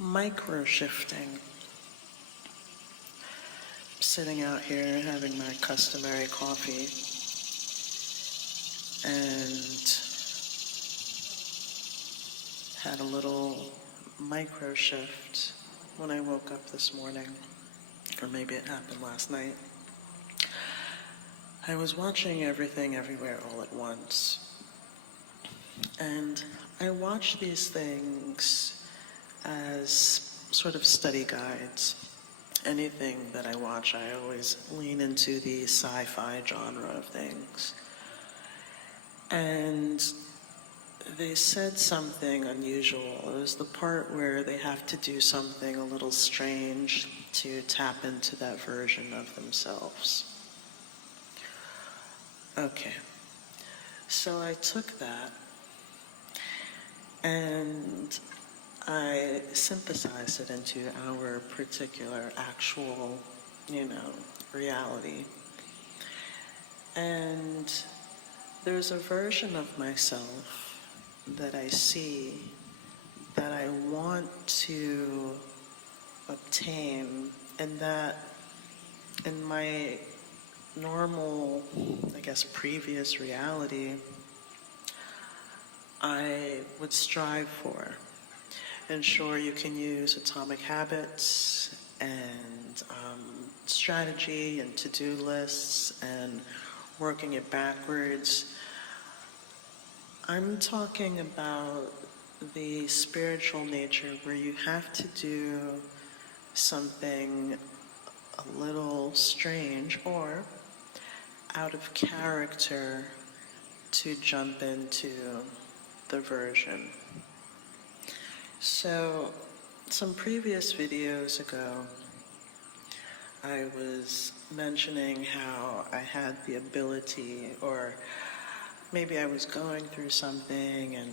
micro shifting. Sitting out here having my customary coffee and had a little micro shift when I woke up this morning, or maybe it happened last night. I was watching Everything Everywhere All at Once, and I watch these things as sort of study guides. Anything that I watch, I always lean into the sci-fi genre of things. And they said something unusual. It was the part where they have to do something a little strange to tap into that version of themselves. Okay, so I took that and I synthesized it into our particular actual, reality. And there's a version of myself that I see that I want to obtain, and that in my normal, previous reality, I would strive for. And sure, you can use atomic habits and strategy and to-do lists and working it backwards. I'm talking about the spiritual nature where you have to do something a little strange or out of character to jump into the version. So, some previous videos ago, I was mentioning how I had the ability, or maybe I was going through something and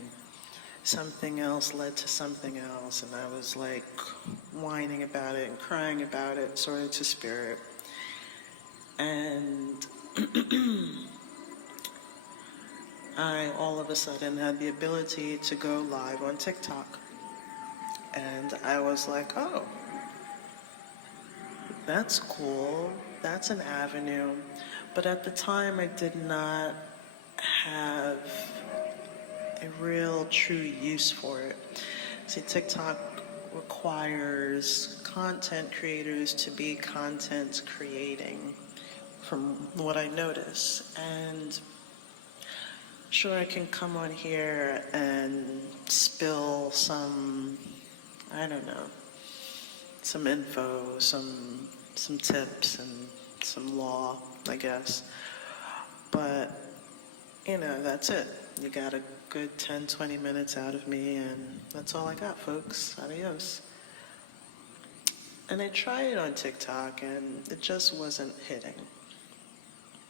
something else led to something else, and I was like whining about it and crying about it, sort of to spirit. And I all of a sudden had the ability to go live on TikTok. And I was like, oh, that's cool. That's an avenue. But at the time, I did not have a real true use for it. See, TikTok requires content creators to be content creating, from what I notice. And sure, I can come on here and spill some, some info, some tips and some law, I guess. But, that's it. You got a good 10, 20 minutes out of me, and that's all I got, folks. Adios. And I tried it on TikTok, and it just wasn't hitting.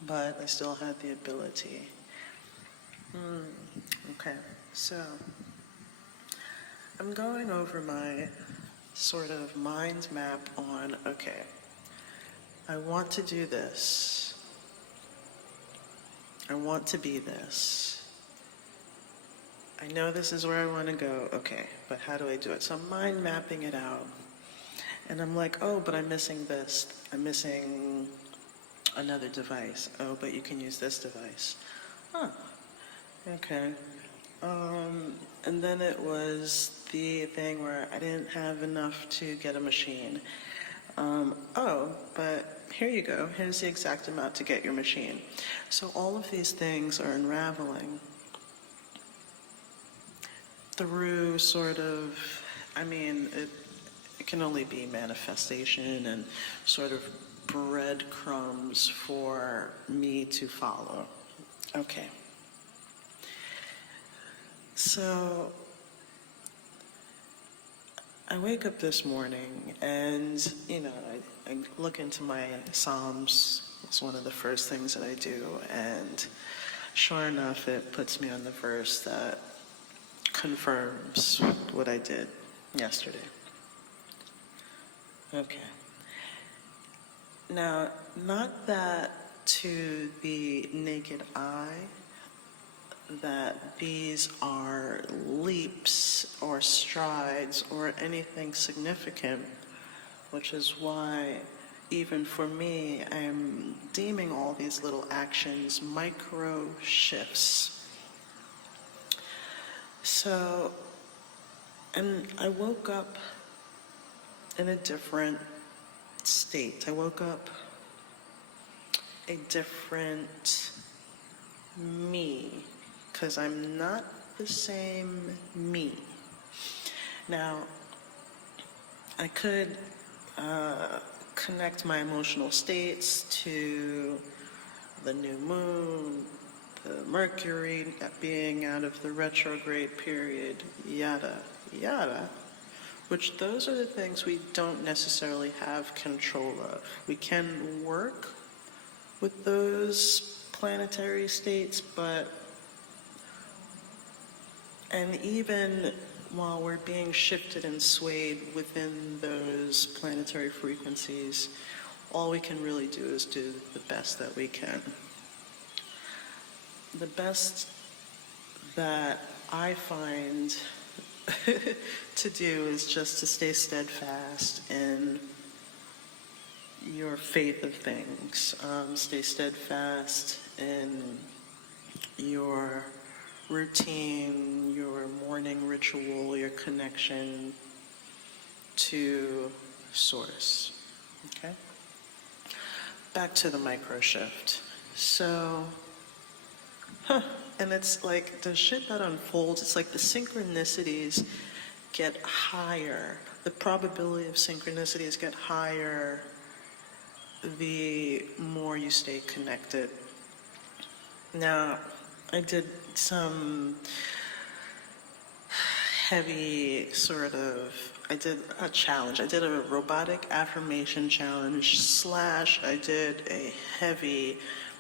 But I still had the ability. Okay, so I'm going over my sort of mind map on, okay, I want to do this. I want to be this. I know this is where I want to go, okay, but how do I do it? So I'm mind mapping it out. And I'm like, oh, but I'm missing this. I'm missing another device. Oh, but you can use this device. Huh. Okay. And then it was the thing where I didn't have enough to get a machine. Oh, but here you go. Here's the exact amount to get your machine. So all of these things are unraveling through sort of, it can only be manifestation and sort of breadcrumbs for me to follow. Okay. So I wake up this morning and, I look into my Psalms. It's one of the first things that I do. And sure enough, it puts me on the verse that confirms what I did yesterday. Okay. Now, not that to the naked eye, that these are leaps or strides or anything significant, which is why even for me, I'm deeming all these little actions micro shifts. So, and I woke up in a different state. I woke up a different me, because I'm not the same me. Now, I could connect my emotional states to the new moon, the Mercury being out of the retrograde period, yada, yada, which those are the things we don't necessarily have control of. We can work with those planetary states, and even while we're being shifted and swayed within those planetary frequencies, all we can really do is do the best that we can. The best that I find to do is just to stay steadfast in your faith of things. Stay steadfast in your routine, your morning ritual, your connection to Source. Okay? Back to the micro shift. So, and it's like the shit that unfolds, it's like the synchronicities get higher. The probability of synchronicities get higher the more you stay connected. Now, I did some heavy I did a challenge. I did a robotic affirmation challenge / I did a heavy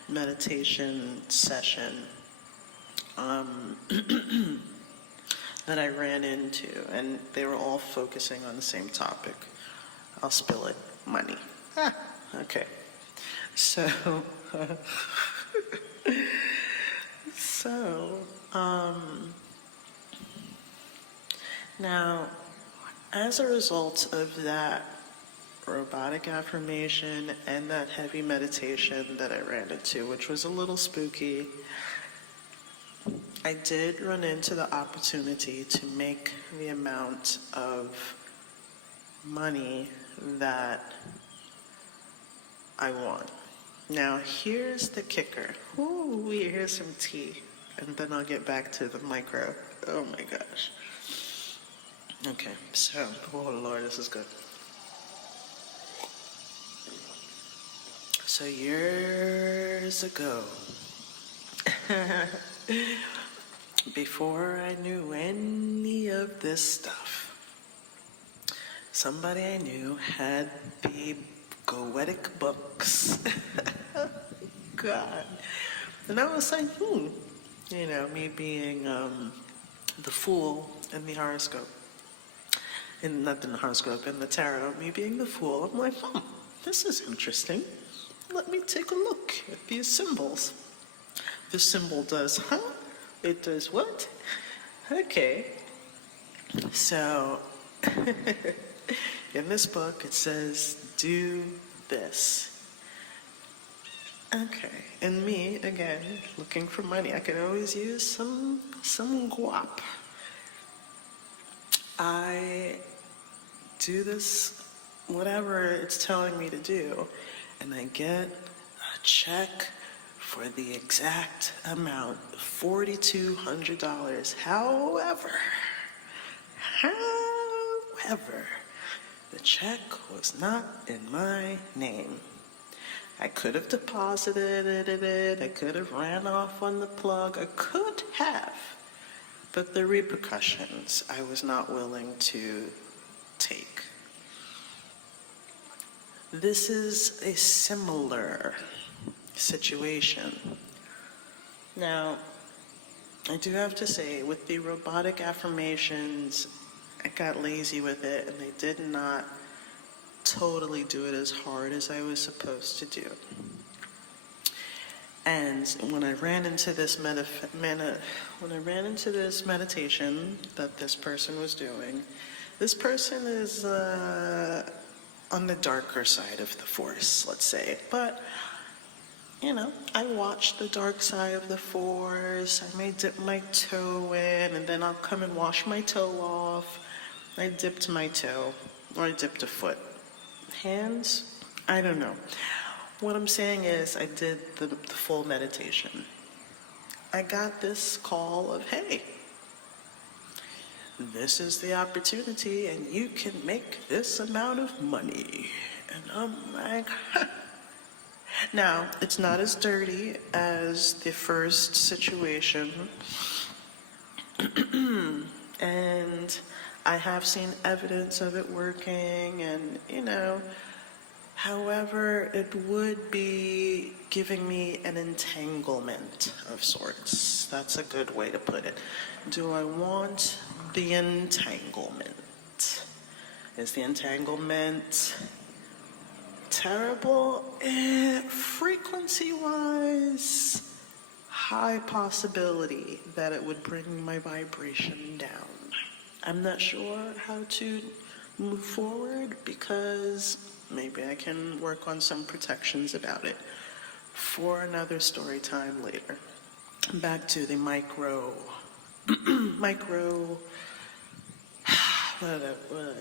meditation session that I ran into, and they were all focusing on the same topic. I'll spill it. Money. Okay. So, now, as a result of that robotic affirmation and that heavy meditation that I ran into, which was a little spooky, I did run into the opportunity to make the amount of money that I want. Now, here's the kicker. Ooh, here's some tea. And then I'll get back to the micro. Oh my gosh. Okay, so, oh Lord, this is good. So years ago, before I knew any of this stuff, somebody I knew had the Goetic books. God. And I was like, me being the fool in the horoscope. And not in the horoscope, in the tarot, me being the fool. I'm like, this is interesting. Let me take a look at these symbols. This symbol does, It does what? Okay. So, in this book, it says, do this. Okay. And me, again, looking for money. I could always use some guap. I do this, whatever it's telling me to do, and I get a check for the exact amount, $4,200. However, the check was not in my name. I could have deposited it, I could have ran off on the plug, I could have, but the repercussions I was not willing to take. This is a similar situation. Now, I do have to say, with the robotic affirmations, I got lazy with it, and I did not totally do it as hard as I was supposed to do. And when I ran into this meditation that this person was doing, this person is on the darker side of the force, let's say. But I watch the dark side of the force. I may dip my toe in, and then I'll come and wash my toe off. I dipped my toe, or I dipped a foot. Hands? I don't know. What I'm saying is I did the full meditation. I got this call of, hey, this is the opportunity and you can make this amount of money. And I'm like, Now, it's not as dirty as the first situation. And I have seen evidence of it working, and however, it would be giving me an entanglement of sorts. That's a good way to put it. Do I want the entanglement? Is the entanglement terrible? Frequency-wise, high possibility that it would bring my vibration down. I'm not sure how to move forward because maybe I can work on some protections about it for another story time later. Back to the micro, what do I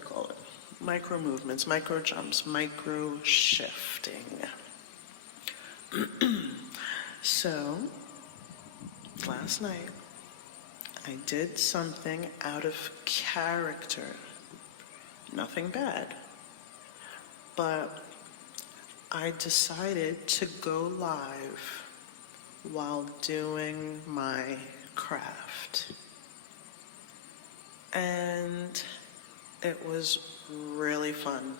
call it? Micro movements, micro jumps, micro shifting. So, last night, I did something out of character. Nothing bad. But I decided to go live while doing my craft. And it was really fun.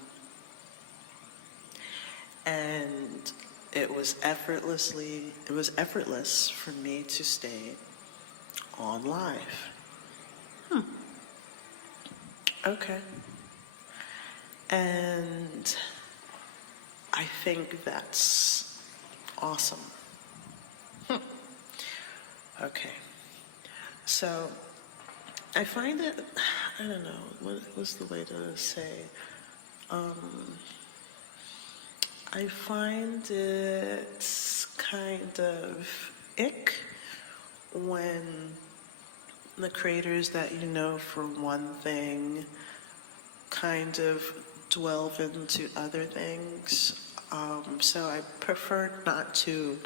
And it was effortless for me to stay on live. Okay. And I think that's awesome. Okay. So, I find it, I don't know, what was the way to say? I find it kind of ick when the creators that you know for one thing kind of delve into other things. So I prefer not to,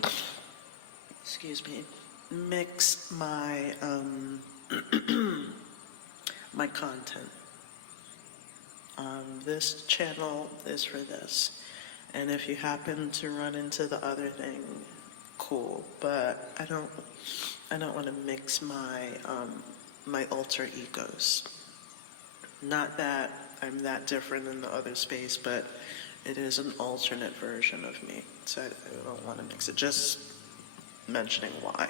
mix my my content. This channel is for this. And if you happen to run into the other thing, cool. But I don't want to mix my my alter egos. Not that I'm that different in the other space, but it is an alternate version of me. So I don't want to mix it. Just mentioning why.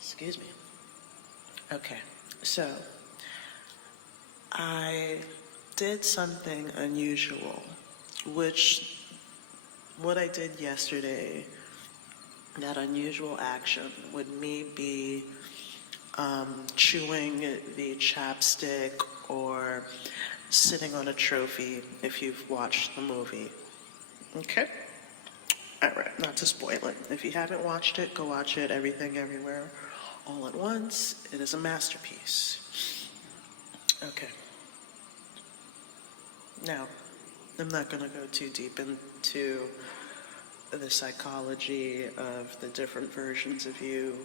Excuse me. Okay, so I did something unusual, what I did yesterday, that unusual action, would me be chewing the chapstick or sitting on a trophy if you've watched the movie. Okay? Alright, not to spoil it. If you haven't watched it, go watch it. Everything, Everywhere, All at Once. It is a masterpiece. Okay. Now, I'm not going to go too deep into the psychology of the different versions of you.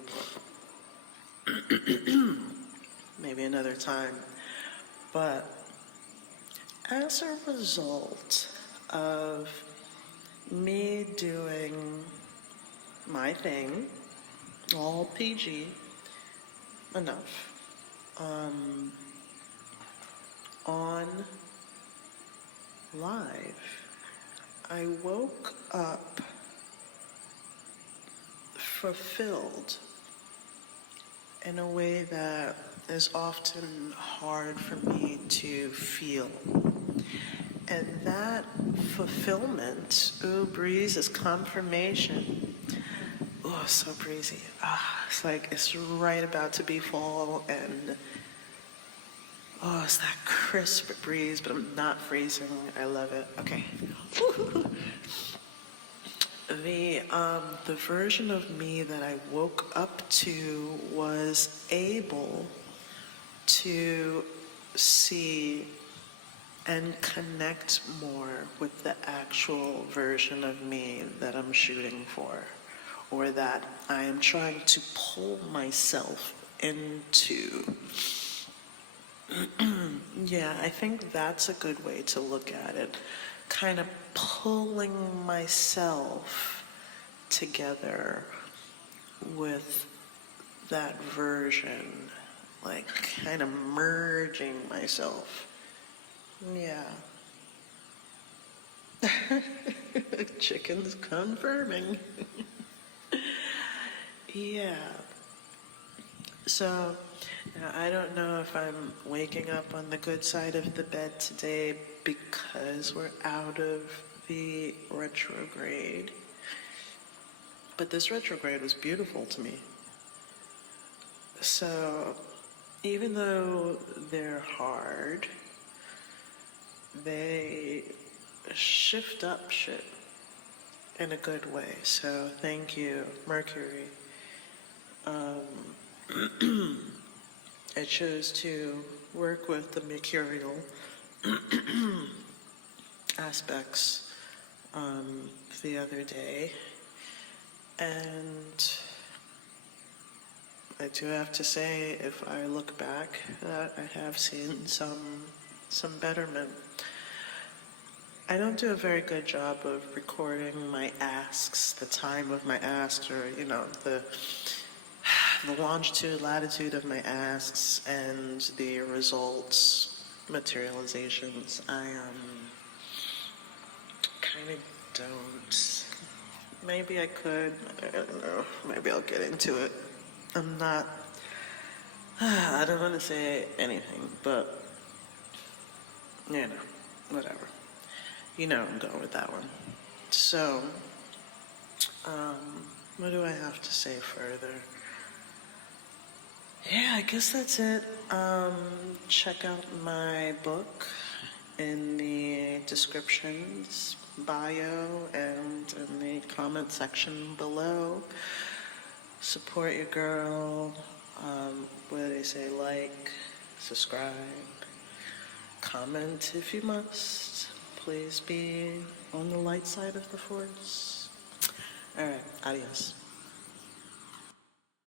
Maybe another time. But as a result of me doing my thing, all PG, enough, on live, I woke up fulfilled in a way that is often hard for me to feel. And that fulfillment, ooh, breeze is confirmation. Oh, so breezy. It's like it's right about to be fall, and oh, it's that crisp breeze, but I'm not freezing. I love it. Okay. The version of me that I woke up to was able to see and connect more with the actual version of me that I'm shooting for, or that I am trying to pull myself into. Yeah, I think that's a good way to look at it. Kind of pulling myself together with that version, like kind of merging myself. Yeah. Chicken's confirming. Yeah. So, now I don't know if I'm waking up on the good side of the bed today because we're out of the retrograde. But this retrograde was beautiful to me. So, even though they're hard, they shift up shit in a good way. So, thank you, Mercury. I chose to work with the mercurial aspects the other day, and I do have to say, if I look back, that I have seen some betterment. I don't do a very good job of recording my asks, the time of my asks, or the longitude, latitude of my asks, and the results, materializations. I kind of don't. Maybe I could. I don't know. Maybe I'll get into it. I'm not. I don't want to say anything, but whatever. I'm going with that one. So, what do I have to say further? Yeah, I guess that's it. Check out my book in the descriptions, bio, and in the comment section below. Support your girl. What do they say? Like, subscribe, comment if you must. Please be on the light side of the force. All right, adios.